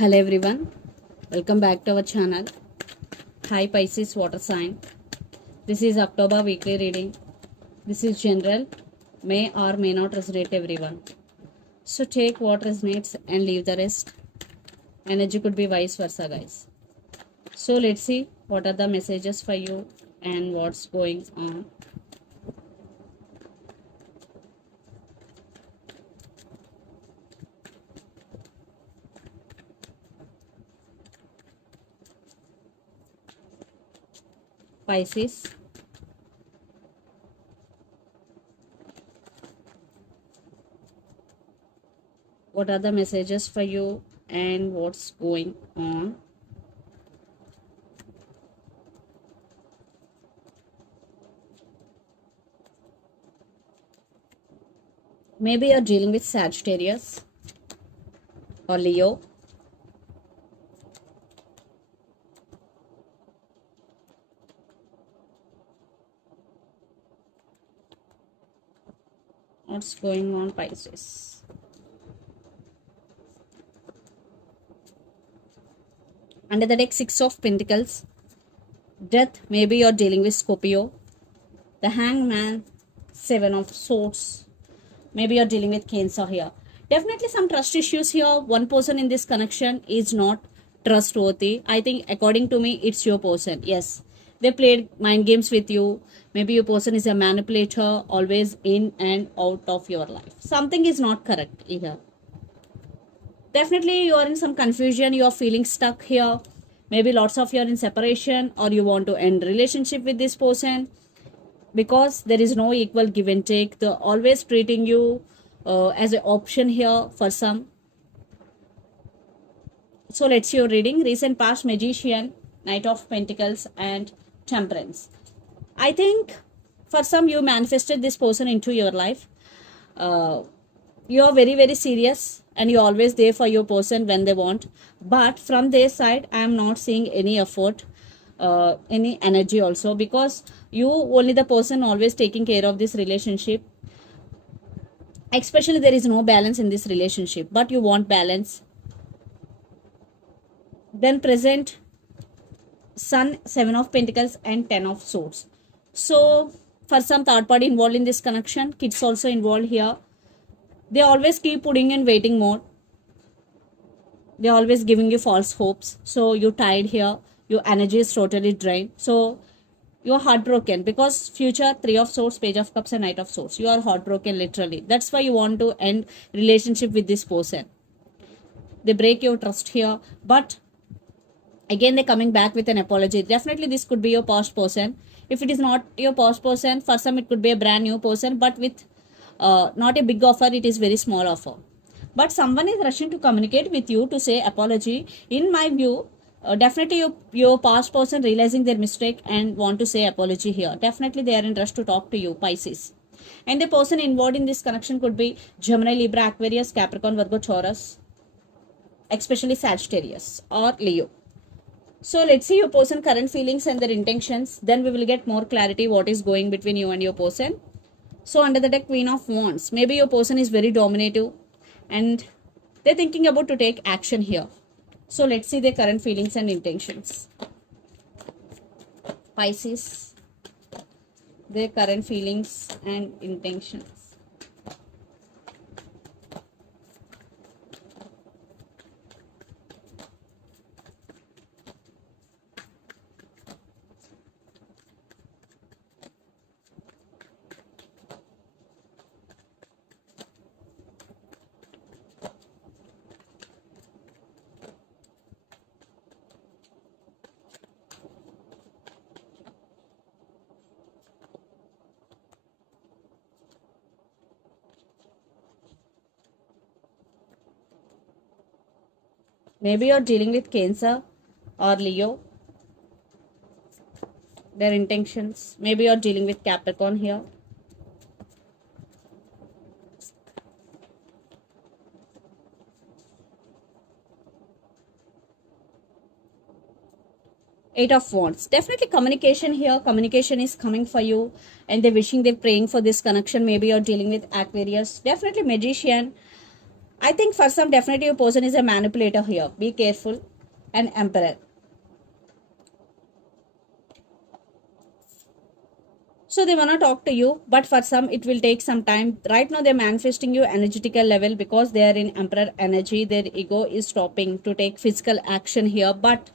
Hello everyone, welcome back to our channel. Hi Pisces water sign. This is October weekly reading. This is general, may or may not resonate everyone. So take what resonates and leave the rest. Energy could be vice versa, guys. So let's see what are the messages for you and what's going on. Pisces. What are the messages for you and what's going on? Maybe you're dealing with Sagittarius or Leo. What's going on, Pisces? Under the deck, Six of Pentacles. Death, maybe you're dealing with Scorpio. The Hangman, Seven of Swords. Maybe you're dealing with Cancer here. Definitely some trust issues here. One person in this connection is not trustworthy. I think according to me, it's your person. Yes. They played mind games with you. Maybe your person is a manipulator, always in and out of your life. Something is not correct here. Definitely you are in some confusion. You are feeling stuck here. Maybe lots of you are in separation or you want to end relationship with this person because there is no equal give and take. They're always treating you as an option here for some. So let's see your reading. Recent past, Magician, Knight of Pentacles and Temperance. I think for some you manifested this person into your life. You are very very serious and you're always there for your person when they want, but from their side I am not seeing any effort, any energy also, because you only the person always taking care of this relationship. Especially there is no balance in this relationship, but you want balance. Then present Sun, Seven of Pentacles and Ten of Swords. So for some third party involved in this connection, kids also involved here. They always keep putting in waiting mode. They're always giving you false hopes. So you're tired here. Your energy is totally drained. So you're heartbroken because future Three of Swords, Page of Cups and Knight of Swords. You are heartbroken literally. That's why you want to end relationship with this person. They break your trust here. But again, they're coming back with an apology. Definitely this could be your past person. If it is not your past person, for some it could be a brand new person. But with not a big offer, it is very small offer. But someone is rushing to communicate with you to say apology. In my view, definitely your past person realizing their mistake and want to say apology here. Definitely they are in rush to talk to you, Pisces. And the person involved in this connection could be Gemini, Libra, Aquarius, Capricorn, Virgo, Taurus, especially Sagittarius or Leo. So let's see your person current feelings and their intentions. Then we will get more clarity what is going between you and your person. So under the deck, Queen of Wands. Maybe your person is very dominative and they're thinking about to take action here. So let's see their current feelings and intentions. Pisces, their current feelings and intentions. Maybe you're dealing with Cancer or Leo. Their intentions. Maybe you're dealing with Capricorn here. Eight of Wands. Definitely communication here. Communication is coming for you and they're wishing, they're praying for this connection. Maybe you're dealing with Aquarius. Definitely Magician. I think for some, definitely your person is a manipulator here. Be careful. And Emperor. So they wanna talk to you, but for some it will take some time. Right now they're manifesting you energetical level because they are in Emperor energy. Their ego is stopping to take physical action here, but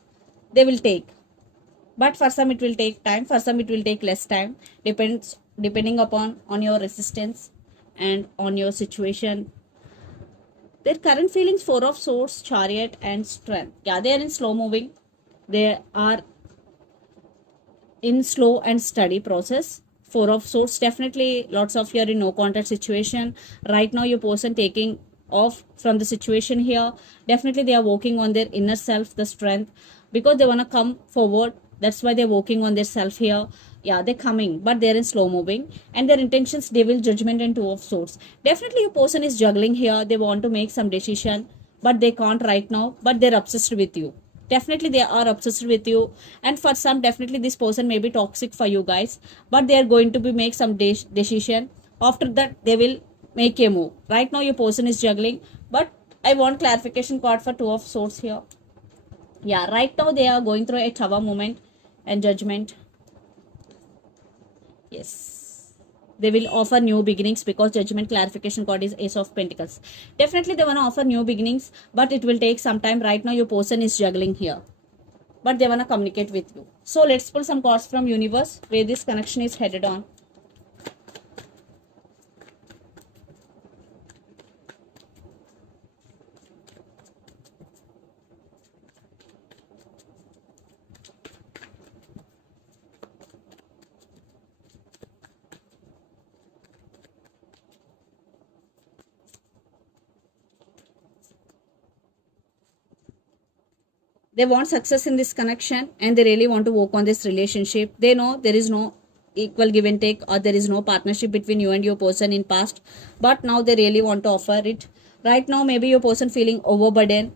they will take. But for some it will take time. For some it will take less time. Depending upon on your resistance and on your situation. Their current feelings: Four of Swords, Chariot, and Strength. Yeah, they are in slow moving. They are in slow and steady process. Four of Swords, definitely lots of you are in no contact situation right now. Your person taking off from the situation here. Definitely they are working on their inner self, the strength, because they want to come forward. That's why they're working on their self here. Yeah, they're coming, but they're in slow moving, and their intentions: Devil, Judgment, and Two of Swords. Definitely your person is juggling here. They want to make some decision, but they can't right now, but they're obsessed with you. Definitely they are obsessed with you, and for some, definitely this person may be toxic for you guys, but they are going to be make some decision. After that they will make a move. Right now your person is juggling, but I want clarification card for Two of Swords here. Yeah, right now they are going through a tower moment and Judgment. Yes, they will offer new beginnings because Judgment clarification card is Ace of Pentacles. Definitely they want to offer new beginnings, but it will take some time. Right now your person is juggling here, but they want to communicate with you. So let's pull some cards from universe where this connection is headed on. They want success in this connection and they really want to work on this relationship. They know there is no equal give and take, or there is no partnership between you and your person in past, but now they really want to offer it. Right now maybe your person feeling overburdened,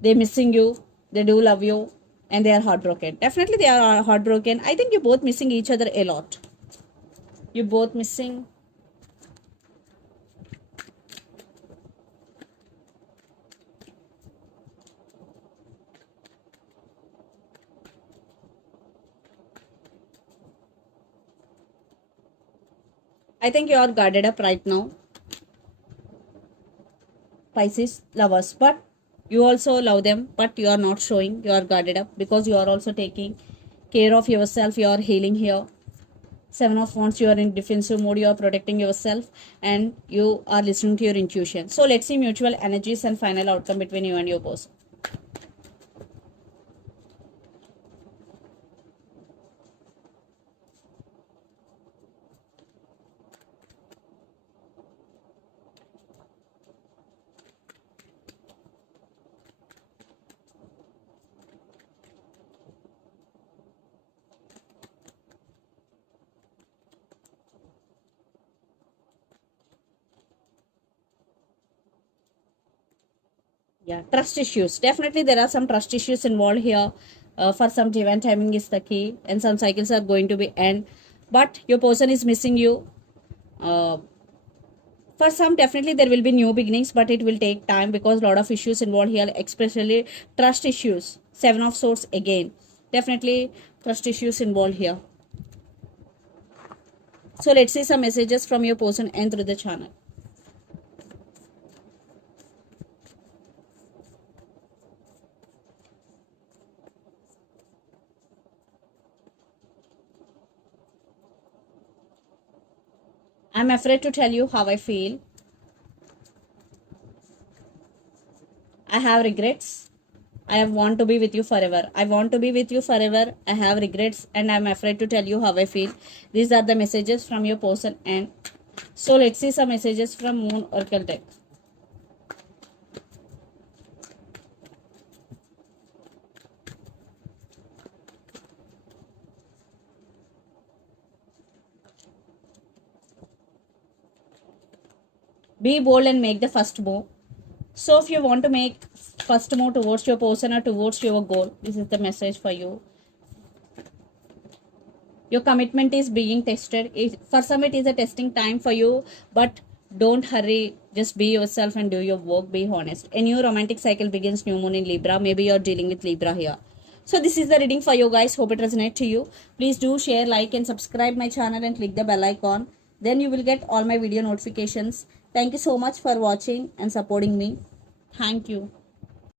they're missing you, they do love you, and they are heartbroken. Definitely they are heartbroken. I think you're both missing each other a lot. You're both missing. I think you are guarded up right now, Pisces lovers, but you also love them, but you are not showing. You are guarded up because you are also taking care of yourself. You are healing here. Seven of Wands, you are in defensive mode. You are protecting yourself and you are listening to your intuition. So let's see mutual energies and final outcome between you and your person. Yeah, trust issues. Definitely there are some trust issues involved here. For some, divine timing is the key and some cycles are going to be end, but your person is missing you. uh, for some, definitely there will be new beginnings, but it will take time because a lot of issues involved here, especially trust issues. Seven of Swords again, definitely trust issues involved here. So let's see some messages from your person and through the channel. I'm afraid to tell you how I feel. I have regrets. I want to be with you forever. I want to be with you forever. I have regrets and I'm afraid to tell you how I feel. These are the messages from your person. And so let's see some messages from Moon Oracle deck. Be bold and make the first move. So if you want to make first move towards your person or towards your goal, this is the message for you. Your commitment is being tested. For some it is a testing time for you, but Don't hurry, just be yourself and do your work, be honest. A new romantic cycle begins, new moon in Libra. Maybe you're dealing with Libra here. So this is the reading for you guys. Hope it resonates to you. Please do share, like and subscribe my channel and click the bell icon. Then you will get all my video notifications. Thank you so much for watching and supporting me. Thank you.